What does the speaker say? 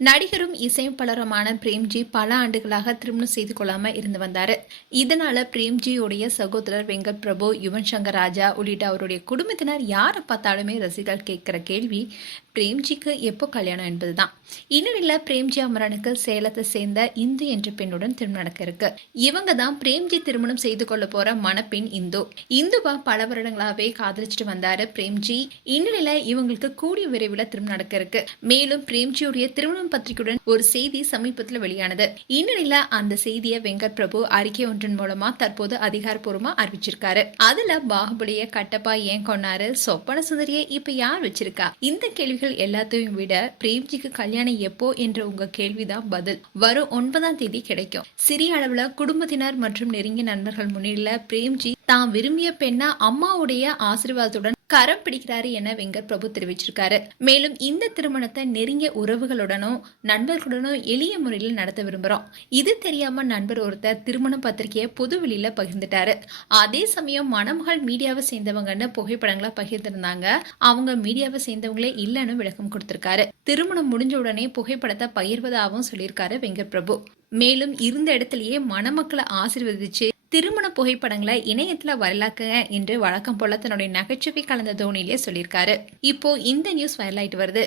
நடிகரும் இசையமைப்பாளருமான பிரேம்ஜி பல ஆண்டுகளாக திருமணம் செய்து கொள்ளாம இருந்து வந்தாரு. இதனால பிரேம்ஜியுடைய சகோதரர் வெங்கட் பிரபு யுவன் சங்கர் ராஜா உள்ளிட்ட அவருடைய குடும்பத்தினர் யாரை பார்த்தாலுமே ரசிகர்கள் கேட்கிற கேள்வி பிரேம்ஜிக்கு எப்போ கல்யாணம் என்பதுதான். இந்நிலையில் பிரேம்ஜி அமரனுக்கு சேலத்தை சேர்ந்த இந்து என்ற பெண்ணுடன் திருமணம் நடக்க இருக்கு. இவங்க தான் பிரேம்ஜி திருமணம் செய்து கொள்ள போற மணப்பெண் இந்து. இந்துவா பல வருடங்களாவே காதலிச்சுட்டு வந்தாரு பிரேம்ஜி. இந்நிலையில இவங்களுக்கு கூடிய விரைவில் திருமணம் நடக்க இருக்கு. மேலும் பிரேம்ஜியுடைய திருமணம் பத்திரிகையுடன் ஒரு செய்தி சமீபத்தில் வெளியானது. இந்நிலையில அந்த செய்தியை வெங்கட் பிரபு அறிக்கை ஒன்றின் மூலமா தற்போது அதிகாரப்பூர்வமா அறிவிச்சிருக்காரு. அதுல பாகுபலிய கட்டப்பா ஏன் கொண்டாரு சொப்பன சுந்தரிய இப்ப யார் வச்சிருக்கா? இந்த கேள்விகள் எல்லாத்தையும் விட பிரேம்ஜிக்கு கல்யாணம் எப்போ என்ற உங்க கேள்விதான் பதில். வரும் ஒன்பதாம் தேதி கிடைக்கும். சிறிய அளவுல குடும்பத்தினர் மற்றும் நெருங்கிய நண்பர்கள் முன்னில பிரேம்ஜி தான் விரும்பிய பெண்ணா அம்மாவுடைய ஆசீர்வாதத்துடன் கரம் பிடிக்கிறாரு என வெங்கட் பிரபு தெரிவிச்சிருக்காரு. மேலும் இந்த திருமணத்தை நெருங்கிய உறவுகளுடனும் நண்பர்களுடனும் எளிய முறையில் நடத்த விரும்புறோம். இது தெரியாம நண்பர் ஒருத்தர் திருமண பத்திரிகையை பொது வெளியில பகிர்ந்துட்டாரு. அதே சமயம் மணமகள் மீடியாவை சேர்ந்தவங்கன்னு புகைப்படங்களை பகிர்ந்திருந்தாங்க. அவங்க மீடியாவை சேர்ந்தவங்களே இல்லைன்னு விளக்கம் கொடுத்திருக்காரு. திருமணம் முடிஞ்ச உடனே புகைப்படத்தை பகிர்வதாகவும் சொல்லியிருக்காரு வெங்கட் பிரபு. மேலும் இருந்த இடத்துலயே மணமக்களை ஆசிர்வதிச்சு திருமண புகைப்படங்களை இணையத்துல வரலாக்குங்க என்று வழக்கம் போல தன்னுடைய நகைச்சுவை கலந்த தோனிலே சொல்லியிருக்காரு. இப்போ இந்த நியூஸ் வைரலாயிட்டு வருது.